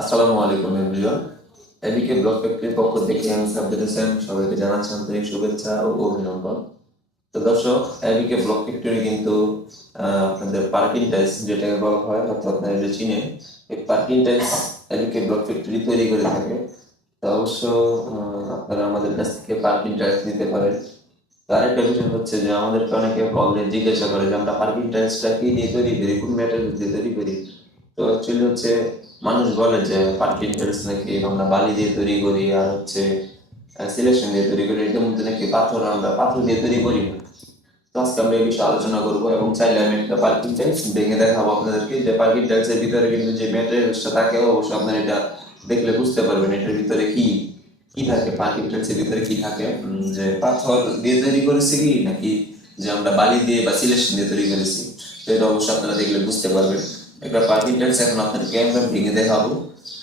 আসসালামু আলাইকুম এভরিওয়ান। এদিকে ব্লক ফ্যাক্টরির পক্ষ থেকে আমি সাব্বির হোসেন সবাইকে জানাচ্ছি আন্তরিক শুভেচ্ছা ও অভিনন্দন। তো দর্শক, এদিকে ব্লক ফ্যাক্টরি কিন্তু আপনাদের পার্কিং টাইলস যেটাকে বলা হয়, অর্থাৎ আপনারা এটা চিনে, এই পার্কিং টাইলস এদিকে ব্লক ফ্যাক্টরি তৈরি করে থাকে। তো অবশ্য আপনারা আমাদের কাছ থেকে পার্কিং টাইলস নিতে পারেন। তো আরেকটা বিষয় হচ্ছে যে আমাদেরকে অনেকে কল দিয়ে জিজ্ঞাসা করে যে আমরা পার্কিং টাইলসটা কি দিয়ে তৈরি করি, কোন ম্যাটেরিয়াল দিয়ে তৈরি করি। তো অ্যাকচুয়ালি হচ্ছে মানুষ বলে যে পার্কিং টাইলস নাকি আমরা বালি দিয়ে তৈরি করি, আর হচ্ছে সিলেকশন দিয়ে তৈরি করি, এটার মধ্যে নাকি আমরা পাথর দিয়ে তৈরি করি না। তো আজকে আমরা এই বিষয়ে আলোচনা করবো এবং চাইলে আমি একটা পার্কিং টাইলস ভেঙে দেখাবো আপনাদেরকে যে পার্কিং টাইলসের ভিতরে কিন্তু যে ম্যাটেরিয়ালসটা থাকে অবশ্যই আপনারা এটা দেখলে বুঝতে পারবেন এটার ভিতরে কি কি থাকে, পার্কিং টাইলসের ভিতরে কি থাকে, যে পাথর দিয়ে তৈরি করেছি কি নাকি যে আমরা বালি দিয়ে বা সিলেকশন দিয়ে তৈরি করেছি। তো এটা অবশ্যই আপনারা দেখলে বুঝতে পারবেন। একটা পার্কিং টাইলস এখন আপনাদেরকে আমরা ভেঙে দেখাবো।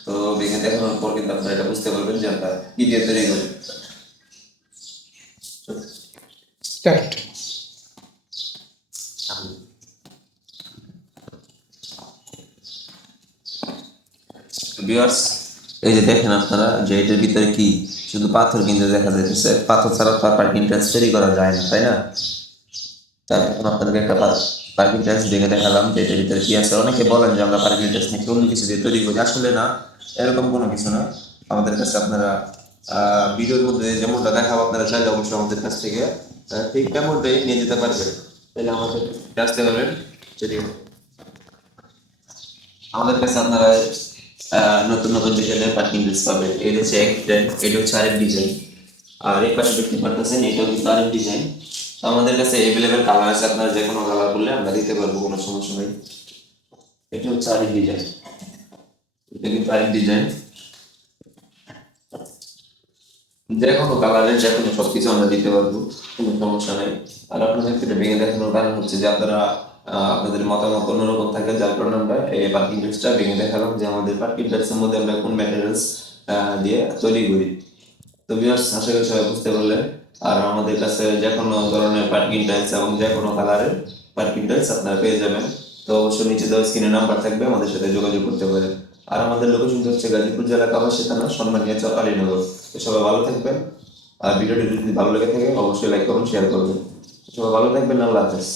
তো ভেঙে দেখানোর পর কিন্তু আপনারা এটা বুঝতে পারবেন যে আমরা কি দিয়ে তৈরি করি। স্টার্ট। ভিউয়ার্স, এই যে দেখেন আপনারা যে এটার ভিতরে কি শুধু পাথর কিন্তু দেখা যাচ্ছে, পাথর ছাড়া তো আর পার্কিং টাইলস তৈরি করা যায় না, তাই না? তাই এখন আপনাদেরকে একটা পার্কিং টাইলস ভেঙে দেখালাম যে এটার ভিতরে কি আছে। অনেকে বলেন যে আমরা পার্কিং টাইলস নাকি অন্য কিছু দিয়ে তৈরি করি, আসলে না, এরকম কোনো কিছু না। আমাদের কাছে আপনারা ভিডিওর মধ্যে যেমনটা দেখাবো আপনারা চাইলে অবশ্যই আমাদের কাছ থেকে ঠিক তেমনটাই নিয়ে যেতে পারবেন। তাহলে আমাদের আসতে পারবেন। যদি আমাদের কাছে আপনারা নতুন নতুন ডিজাইনের পার্কিং টাইলস পাবেন। এটা হচ্ছে এক ডিজাইন, এটা হচ্ছে আরেক ডিজাইন, আর এই পাশে দেখতে পারতেছেন এটাও কিন্তু আরেক ডিজাইন। তো আমাদের কাছে এভেলেবেল কালার আছে, আপনারা যে কোনো কালার বললে আমরা দিতে পারবো, কোনো সমস্যা নেই। এটা হচ্ছে আরেক ডিজাইন, এটা কিন্তু আরেক ডিজাইন, যে কোনো কালারের যে কোনো সবকিছু আমরা দিতে পারবো, কোনো সমস্যা নেই। আর আপনাদেরকে এটা ভেঙে দেখানোর কারণ হচ্ছে যে আপনারা আপনাদের মতামত অন্যরকম থাকে, যার কারণে আমরা এই পার্কিং টাইলসটা ভেঙে দেখালাম যে আমাদের পার্কিং টাইলসের মধ্যে আমরা কোন ম্যাটেরিয়ালস দিয়ে তৈরি করি। তো ভিউয়ার্স, আশা করি সবাই বুঝতে পারলেন। আর আমাদের কাছে যে কোনো ধরনের পার্কিং টাইলস এবং যে কোনো কালারের পার্কিং টাইলস আপনারা পেয়ে যাবেন। তো অবশ্যই নিচে দেওয়া স্ক্রিনে নাম্বার থাকবে, আমাদের সাথে যোগাযোগ করতে পারেন। আর আমাদের লোকেশন হচ্ছে গাজীপুর জেলা কাপাসিয়া থানা সম্মানীয় আলীনগর। তো সবাই ভালো থাকবেন। আর ভিডিওটি যদি ভালো লেগে থাকে অবশ্যই লাইক করুন, শেয়ার করবেন। সবাই ভালো থাকবেন, আল্লাহ হাফেজ।